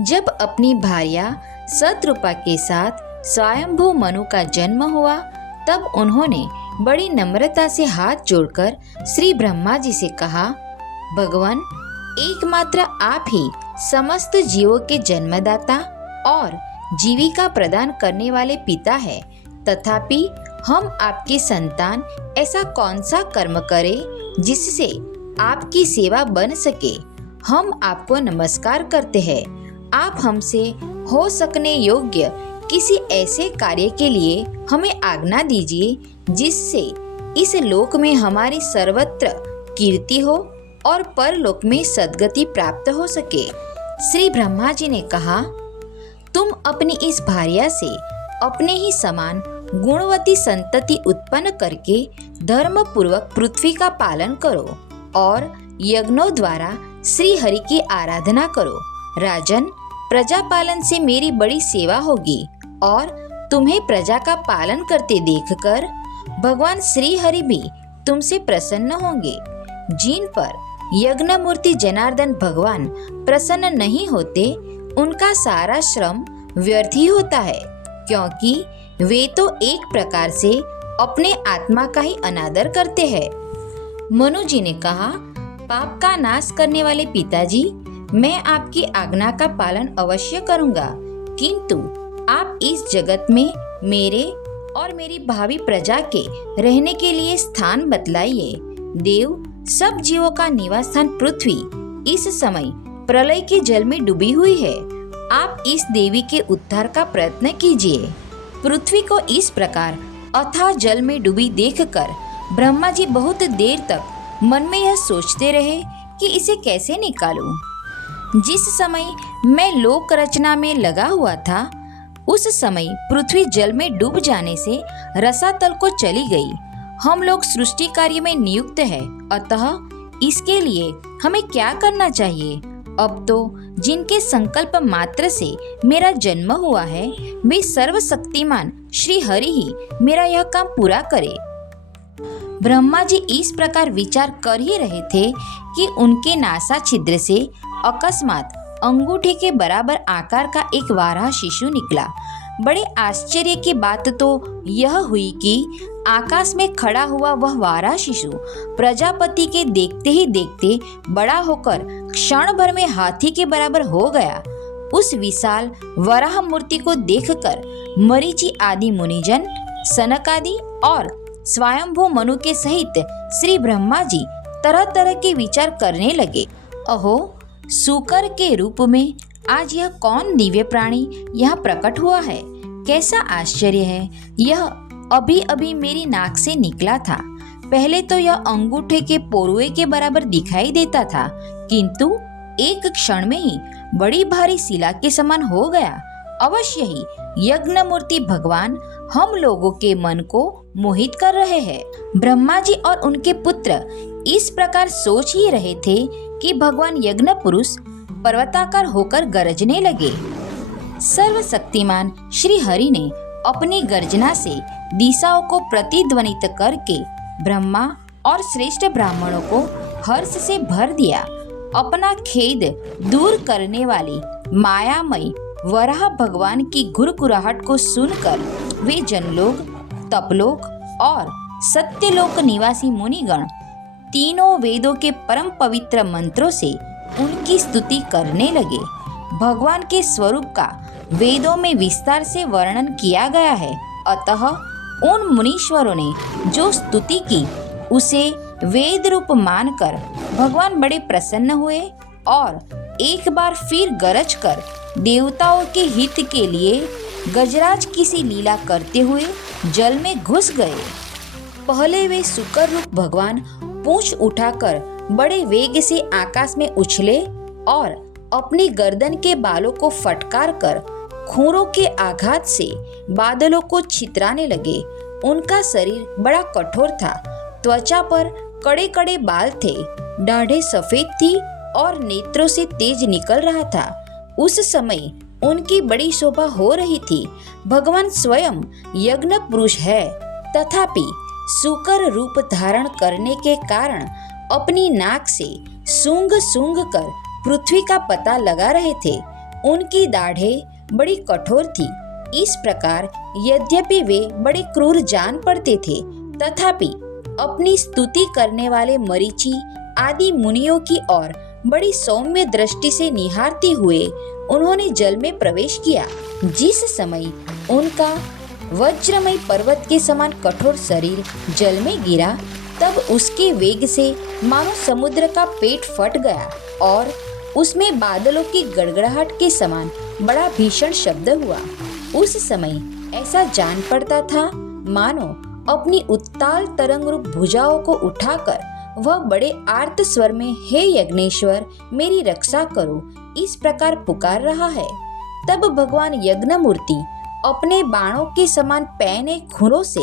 जब अपनी भार्या शतरूपा के साथ स्वयंभू मनु का जन्म हुआ, तब उन्होंने बड़ी नम्रता से हाथ जोड़कर श्री ब्रह्मा जी से कहा, भगवान, एकमात्र आप ही समस्त जीवों के जन्मदाता और जीविका प्रदान करने वाले पिता है। तथापि हम आपके संतान ऐसा कौन सा कर्म करें जिससे आपकी सेवा बन सके। हम आपको नमस्कार करते हैं। आप हमसे हो सकने योग्य किसी ऐसे कार्य के लिए हमें आज्ञा दीजिए जिससे इस लोक में हमारी सर्वत्र कीर्ति हो और परलोक में सद्गति प्राप्त हो सके। श्री ब्रह्मा जी ने कहा, तुम अपनी इस भार्या से अपने ही समान गुणवती संतति उत्पन्न करके धर्म पूर्वक पृथ्वी का पालन करो और यज्ञों द्वारा श्री हरि की आराधना करो। राजन, प्रजा पालन से मेरी बड़ी सेवा होगी और तुम्हें प्रजा का पालन करते देखकर भगवान श्री हरि भी तुमसे प्रसन्न होंगे। जिन पर यज्ञ मूर्ति जनार्दन भगवान प्रसन्न नहीं होते, उनका सारा श्रम व्यर्थ ही होता है, क्योंकि वे तो एक प्रकार से अपने आत्मा का ही अनादर करते हैं। मनु जी ने कहा, पाप का नाश करने वाले पिताजी, मैं आपकी आज्ञा का पालन अवश्य करूंगा, किंतु आप इस जगत में मेरे और मेरी भावी प्रजा के रहने के लिए स्थान बतलाइए। देव, सब जीवों का निवास स्थान पृथ्वी इस समय प्रलय के जल में डूबी हुई है। आप इस देवी के उद्धार का प्रयत्न कीजिए। पृथ्वी को इस प्रकार अथाह जल में डूबी देखकर ब्रह्मा जी बहुत देर तक मन में यह सोचते रहे कि इसे कैसे निकालूं। जिस समय मैं लोक रचना में लगा हुआ था, उस समय पृथ्वी जल में डूब जाने से रसातल को चली गई। हम लोग सृष्टि कार्य में नियुक्त है, अतः इसके लिए हमें क्या करना चाहिए। अब तो जिनके संकल्प मात्र से मेरा जन्म हुआ है, वे सर्वशक्तिमान श्री हरि ही मेरा यह काम पूरा करे। ब्रह्मा जी इस प्रकार विचार कर ही रहे थे कि उनके नासा छिद्र से अकस्मात अंगूठे के बराबर आकार का एक वाराह शिशु निकला। बड़े आश्चर्य की बात तो यह हुई कि आकाश में खड़ा हुआ वह वाराह शिशु प्रजापति के देखते ही देखते बड़ा होकर क्षण भर में हाथी के बराबर हो गया। उस विशाल वराह मूर्ति को देखकर मरीचि आदि मुनिजन, सनक आदि और स्वयंभू मनु के सहित श्री ब्रह्मा जी तरह तरह के विचार करने लगे। अहो, सूकर के रूप में आज यह कौन दिव्य प्राणी यहाँ प्रकट हुआ है। कैसा आश्चर्य है, यह अभी अभी मेरी नाक से निकला था। पहले तो यह अंगूठे के पोरुए के बराबर दिखाई देता था, किंतु एक क्षण में ही बड़ी भारी शिला के समान हो गया। अवश्य ही यज्ञ मूर्ति भगवान हम लोगों के मन को मोहित कर रहे हैं। ब्रह्मा जी और उनके पुत्र इस प्रकार सोच ही रहे थे कि भगवान यज्ञ पुरुष पर्वताकार होकर गरजने लगे। सर्वशक्तिमान श्री हरि ने अपनी गर्जना से दिशाओं को प्रतिध्वनित करके ब्रह्मा और श्रेष्ठ ब्राह्मणों को हर्ष से भर दिया। अपना खेद दूर करने वाली मायामयी वराह भगवान की घुरघुराहट को सुनकर वे जनलोक, तपलोक और सत्यलोक निवासी मुनिगण तीनों वेदों के परम पवित्र मंत्रों से उनकी स्तुति करने लगे। भगवान के स्वरूप का वेदों में विस्तार से वर्णन किया गया है, अतः उन मुनीश्वरों ने जो स्तुति की उसे वेद रूप मानकर भगवान बड़े प्रसन्न हुए और एक बार फिर गरज कर देवताओं के हित के लिए गजराज की सी लीला करते हुए जल में घुस गए। पहले वे शुकर रूप भगवान पूंछ उठाकर बड़े वेग से आकाश में उछले और अपनी गर्दन के बालों को फटकार कर खूरों के आघात से बादलों को छितराने लगे। उनका शरीर बड़ा कठोर था, त्वचा पर कड़े कड़े बाल थे, दाढ़ें सफेद थी और नेत्रों से तेज निकल रहा था। उस समय उनकी बड़ी शोभा हो रही थी। भगवान स्वयं यज्ञ पुरुष है, तथापि सूकर रूप धारण करने के कारण अपनी नाक से सूंघ सूंघ कर पृथ्वी का पता लगा रहे थे। उनकी दाढ़ें बड़ी कठोर थी। इस प्रकार यद्यपि वे बड़े क्रूर जान पड़ते थे, तथापि अपनी स्तुति करने वाले मरीचि आदि मुनियों की ओर बड़ी सौम्य दृष्टि से निहारते हुए उन्होंने जल में प्रवेश किया। जिस समय उनका वज्रमय पर्वत के समान कठोर शरीर जल में गिरा, तब उसके वेग से मानो समुद्र का पेट फट गया और उसमें बादलों की गड़गड़ाहट के समान बड़ा भीषण शब्द हुआ। उस समय ऐसा जान पड़ता था मानो अपनी उत्ताल तरंग रूप भुजाओं को उठाकर वह बड़े आर्त स्वर में हे यज्ञेश्वर मेरी रक्षा करो इस प्रकार पुकार रहा है। तब भगवान यज्ञमूर्ति अपने बाणों के समान पैने खुरों से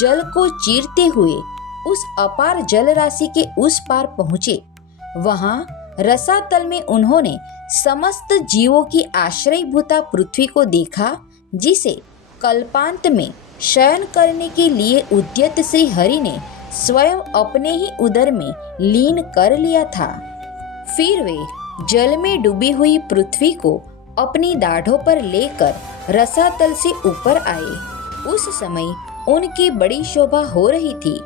जल को चीरते हुए उस अपार जल राशि के उस पार पहुँचे। वहाँ रसातल में उन्होंने समस्त जीवों की आश्रयभूता पृथ्वी को देखा, जिसे कल्पांत में शयन करने के लिए उद्यत श्री हरि ने स्वयं अपने ही उदर में लीन कर लिया था। फिर वे जल में डूबी हुई पृथ्वी को अपनी दाढ़ों पर लेकर रसातल से ऊपर आए। उस समय उनकी बड़ी शोभा हो रही थी।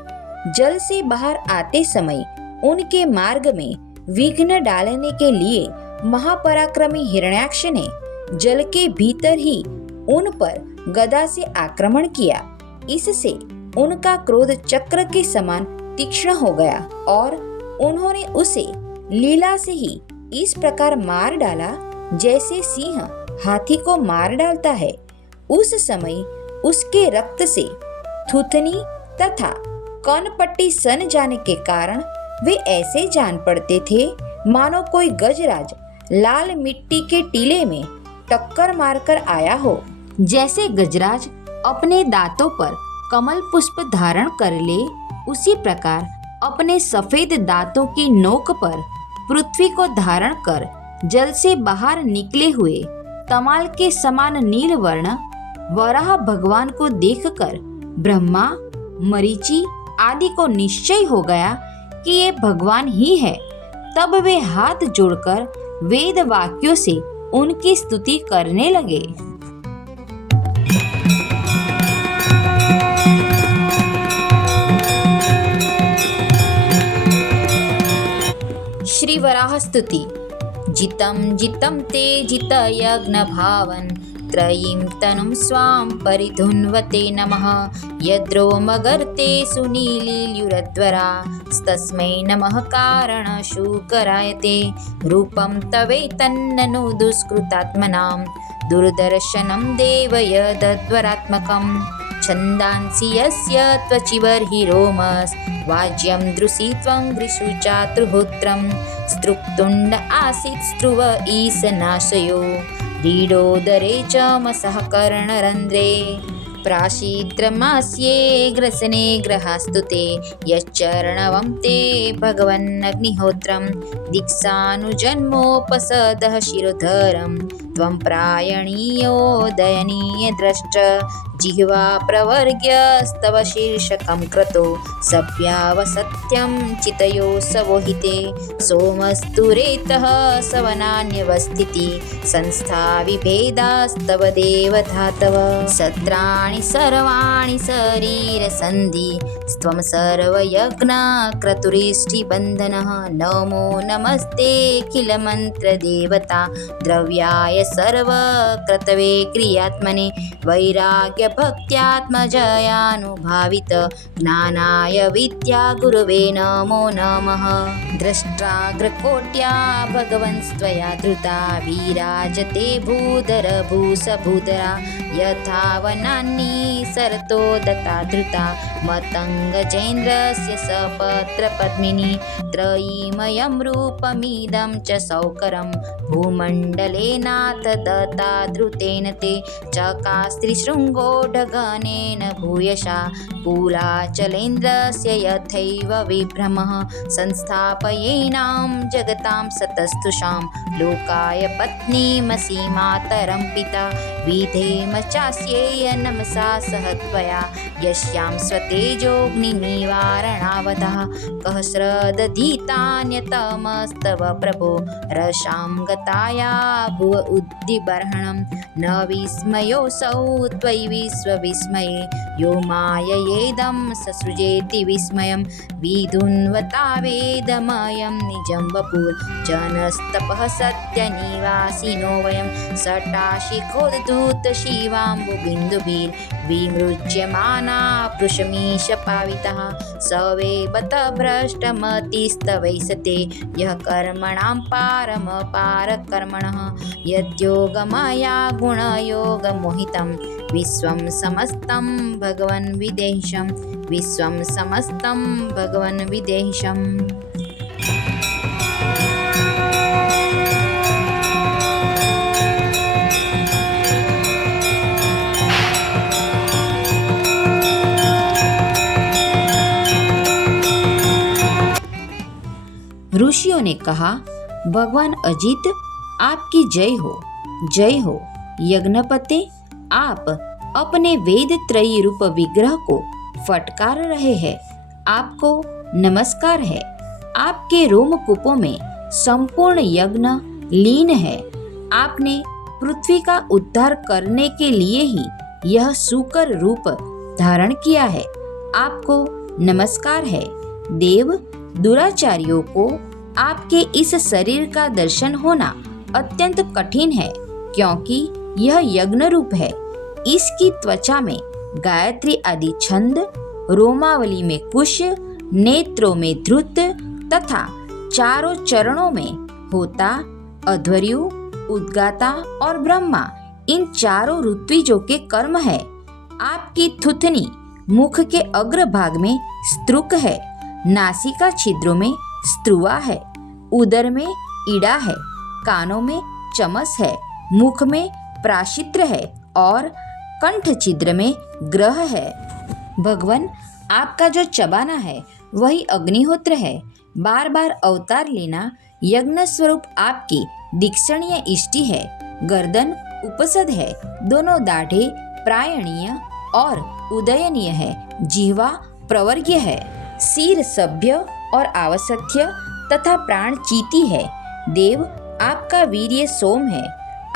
जल से बाहर आते समय उनके मार्ग में विघ्न डालने के लिए महापराक्रमी हिरण्याक्ष ने जल के भीतर ही उन पर गदा से आक्रमण किया। इससे उनका क्रोध चक्र के समान तीक्ष्ण हो गया और उन्होंने उसे लीला से ही इस प्रकार मार डाला जैसे सिंह हाथी को मार डालता है। उस समय उसके रक्त से थूथनी तथा कनपट्टी सन जाने के कारण वे ऐसे जान पड़ते थे मानो कोई गजराज लाल मिट्टी के टीले में टक्कर मारकर आया हो। जैसे गजराज अपने दांतों पर कमल पुष्प धारण कर ले, उसी प्रकार अपने सफेद दांतों की नोक पर पृथ्वी को धारण कर जल से बाहर निकले हुए तमाल के समान नील वर्ण वराह भगवान को देखकर ब्रह्मा, मरीचि आदि को निश्चय हो गया कि ये भगवान ही है। तब वे हाथ जोड़कर वेद वाक्यों से उनकी स्तुति करने लगे। श्री वराह स्तुति। जितं जितं ते जित यज्ञ भावन त्रयीं तनुं स्वां परिधुन्वते नमः। यद्रोमगर्ते सुनीलील्युरध्वरा तस्मै नमः कारणशूकराय ते। रूपं तवेतन्ननु दुष्कृतात्मनां दुर्दर्शनं देव यदध्वरात्मकं। छन्दांसि यस्य त्वचिवर्हिरोमस् वाज्यं दृशि त्वं दृशु चातुर्होत्रं। स्त्रुक्तुण्ड आसीत् स्त्रुव ईशनाशयो रीडोदरे च मसः कर्णरन्ध्रे। प्राशीत्रमास्ये ग्रसने ग्रहास्तुते यच्चरणवं ते भगवन्नग्निहोत्रं। दीक्षानुजन्मोपसदः शिरोधरं त्वं प्रायणीयो दयनीयद्रष्ट। जिह्वा प्रवर्ग्यस्तव शीर्षकं क्रतो सव्यावसत्यं चितयो सवोहिते। सोमस्तु रेतः सवनान्यवस्थिति संस्था विभेदास्तव देवधातव। सत्राणि सर्वाणि शरीरसन्धि त्वं सर्वयज्ञक्रतुरिष्टिबन्धनः। नमो नमस्ते किलमन्त्रदेवता द्रव्याय सर्वक्रतवे क्रियात्मने। वैराग्य भक्त्यात्मजयानुभावित ज्ञानाय विद्या गुरुवे नमो नमः। द्रष्टाग्रकोट्या भगवन्स्त्वया धृता विराजते भूधर भूसभूधरा। यथा वनानि सरतो दत्ता धृता मतङ्गजेन्द्रस्य सपत्रपद्मिनी। त्रयीमयं रूपमिदं च सौकरं भूमण्डले नाथ दत्ता धृतेन ते। चकास्त्रिशृङ्गो व्योढगणेन भूयशा कुलाचलेन्द्रस्य यथैव विभ्रमः संस्थापयेनां जगतां सतस्तुषां लोकाय पत्नीमसि मातरं पिता विधेम चास्यै नमसा सह त्वया यस्यां स्वतेजोऽग्निनिवारणावतः कः श्रदधीतान्यतमस्तव प्रभो रसां गताया भुव उद्दिबर्हणं न विस्मयोऽसौ त्वयि विश्वविस्मये यो माययेदं ससृजेति विस्मयं विधुन्वता वेदमयं निजं वपुर् जनस्तपः सत्यनिवासिनो वयं सटाशिखोद्धूत शिवाम्बुबिन्दुभिर्विमृज्यमाना पृशमीशपावितः सवे बत भ्रष्टमतिस्तवैसते यः कर्मणां पारमपारकर्मणः यद्योगमाया गुणयोगमोहितं विश्वं समस्तं भगवन् विदेशं विश्वं समस्तं भगवन् विदेशम्। ऋषियों ने कहा, भगवान अजित आपकी जय हो। यज्ञपते आप अपने वेद त्रयी रूप विग्रह को फटकार रहे हैं। आपको नमस्कार है। आपके रोमकूपों में संपूर्ण यज्ञ लीन है। आपने पृथ्वी का उद्धार करने के लिए ही यह सूकर रूप धारण किया है। आपको नमस्कार है। देव, दुराचारियों को आपके इस शरीर का दर्शन होना अत्यंत कठिन है, क्योंकि यह यज्ञ रूप है। इसकी त्वचा में गायत्री आदि छंद, रोमावली में कुश, नेत्रों में धृत तथा चारों चरणों में होता, अध्वर्यु, उद्गाता और ब्रह्मा, इन चारों ऋत्विजों के कर्म है। आपकी थुथनी मुख के अग्रभाग में स्त्रुक है, नासिका छिद्रों में स्त्रुवा है, उदर में ईड़ा है, कानों में चमस है, मुख में प्राशित्र है और कंठ छिद्र में ग्रह है। भगवान, आपका जो चबाना है वही अग्निहोत्र है। बार बार अवतार लेना यज्ञ स्वरूप आपकी दीक्षणीय इष्टि है। गर्दन उपसद है, दोनों दाढ़े प्रायणीय और उदयनीय है, जिह्वा प्रवर्ग्य है, सिर सभ्य और आवसथ्य तथा प्राण चीती है। देव, आपका वीर्य सोम है।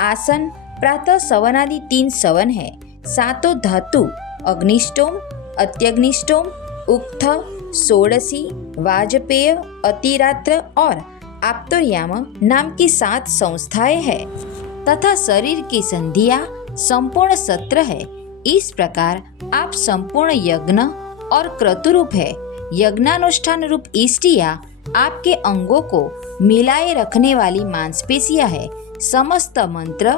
आसन प्रातः सवनादि 3 सवन है। सातों धातु अग्निष्टोम, अत्यग्निष्टोम, उक्थ, षोडशी, वाजपेय, अतिरात्र और आप्तोर्याम नाम की 7 संस्थाएं है तथा शरीर की संधियां संपूर्ण सत्र है। इस प्रकार आप संपूर्ण यज्ञ और क्रतुरूप है। यज्ञानुष्ठान रूप इष्टिया आपके अंगों को मिलाए रखने वाली मांसपेशियां है। समस्त मंत्र,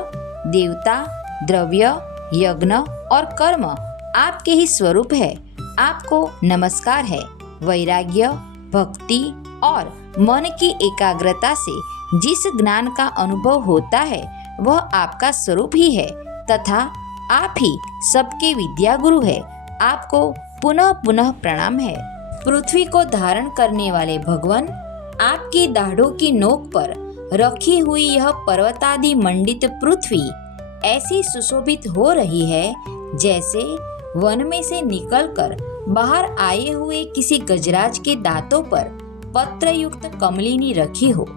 देवता, द्रव्य, यज्ञ और कर्म आपके ही स्वरूप है। आपको नमस्कार है। वैराग्य, भक्ति और मन की एकाग्रता से जिस ज्ञान का अनुभव होता है वह आपका स्वरूप ही है तथा आप ही सबके विद्या गुरु है। आपको पुनः पुनः प्रणाम है। पृथ्वी को धारण करने वाले भगवान, आपकी दाढ़ों की नोक पर रखी हुई यह पर्वतादि मंडित पृथ्वी ऐसी सुशोभित हो रही है जैसे वन में से निकलकर बाहर आए हुए किसी गजराज के दांतों पर पत्र युक्त कमलिनी रखी हो।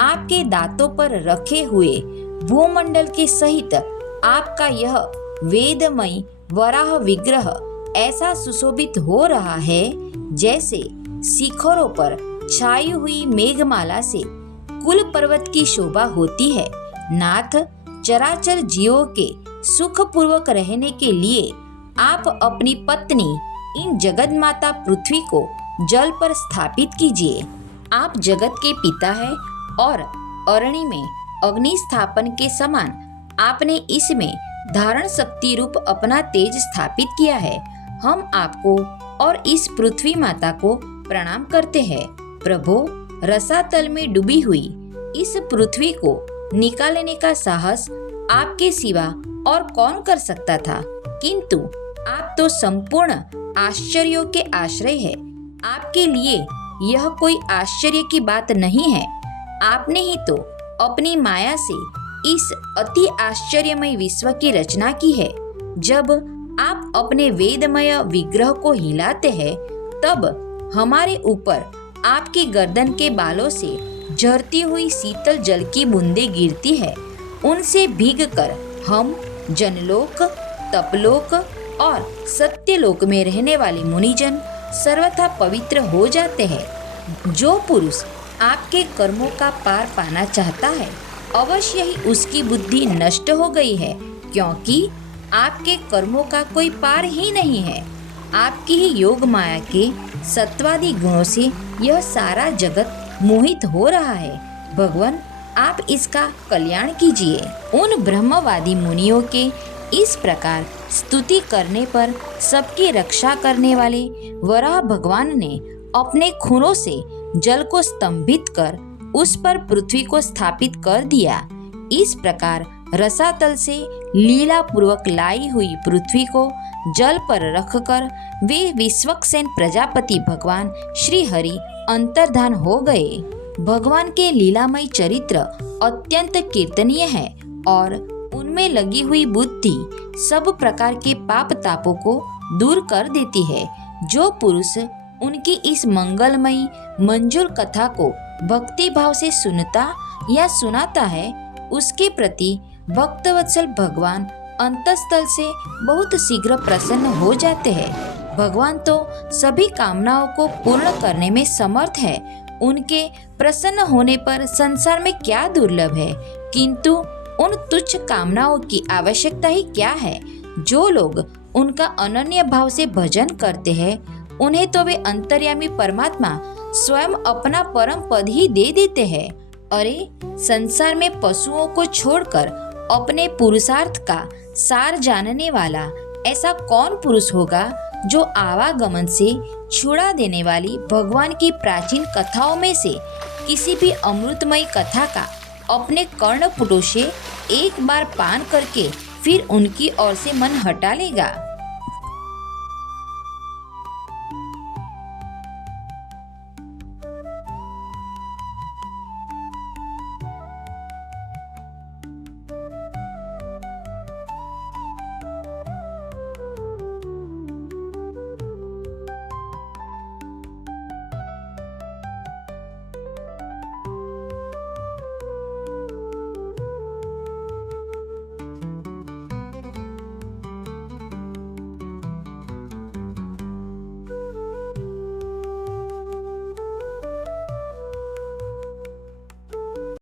आपके दांतों पर रखे हुए भूमंडल के सहित आपका यह वेदमय वराह विग्रह ऐसा सुशोभित हो रहा है जैसे शिखरों पर छाई हुई मेघमाला से कुल पर्वत की शोभा होती है। नाथ, चराचर जीवों के सुख पूर्वक रहने के लिए आप अपनी पत्नी इन जगत माता पृथ्वी को जल पर स्थापित कीजिए। आप जगत के पिता है और अरणि में अग्नि स्थापन के समान आपने इसमें धारण शक्ति रूप अपना तेज स्थापित किया है। हम आपको और इस पृथ्वी माता को प्रणाम करते हैं। प्रभो, रसातल में डूबी हुई इस पृथ्वी को निकालने का साहस आपके सिवा और कौन कर सकता था। किंतु आप तो संपूर्ण आश्चर्यों के आश्रय है। आपके लिए यह कोई आश्चर्य की बात नहीं है। आपने ही तो अपनी माया से इस अति आश्चर्यमय विश्व की रचना की है। जब आप अपने वेदमय विग्रह को हिलाते हैं तब हमारे ऊपर आपकी गर्दन के बालों से झरती हुई शीतल जल की बूंदें गिरती है। उनसे भीगकर हम जनलोक, तपलोक और सत्यलोक में रहने वाले मुनिजन सर्वथा पवित्र हो जाते हैं। जो पुरुष आपके कर्मों का पार पाना चाहता है अवश्य ही उसकी बुद्धि नष्ट हो गई है, क्योंकि आपके कर्मों का कोई पार ही नहीं है। आपकी ही योग माया के सत्वादि गुणों से यह सारा जगत मोहित हो रहा है। भगवान, आप इसका कल्याण कीजिए। उन ब्रह्मवादी मुनियों के इस प्रकार स्तुति करने पर सबकी रक्षा करने वाले वराह भगवान ने अपने खूनों से जल को स्तंभित कर उस पर पृथ्वी को स्थापित कर दिया। इस प्रकार रसातल से लीला पूर्वक लाई हुई पृथ्वी को जल पर रखकर वे विश्वक्सेन प्रजापति भगवान श्री हरि अंतर्धान हो गए। भगवान के लीलामय चरित्र अत्यंत कीर्तनीय है और उनमें लगी हुई बुद्धि सब प्रकार के पाप तापों को दूर कर देती है। जो पुरुष उनकी इस मंगलमयी मंजूर कथा को भक्ति भाव से सुनता या सुनाता है उसके प्रति भक्तवत्सल भगवान अंतःस्थल से बहुत शीघ्र प्रसन्न हो जाते हैं। भगवान तो सभी कामनाओं को पूर्ण करने में समर्थ है। उनके प्रसन्न होने पर संसार में क्या दुर्लभ है, किंतु उन तुच्छ कामनाओं की आवश्यकता ही क्या है। जो लोग उनका अनन्य भाव से भजन करते हैं उन्हें तो वे अंतर्यामी परमात्मा स्वयं अपना परम पद ही दे देते हैं। अरे, संसार में पशुओं को छोड़कर अपने पुरुषार्थ का सार जानने वाला ऐसा कौन पुरुष होगा जो आवागमन से छुड़ा देने वाली भगवान की प्राचीन कथाओं में से किसी भी अमृतमयी कथा का अपने कर्णपुटों से एक बार पान करके फिर उनकी ओर से मन हटा लेगा।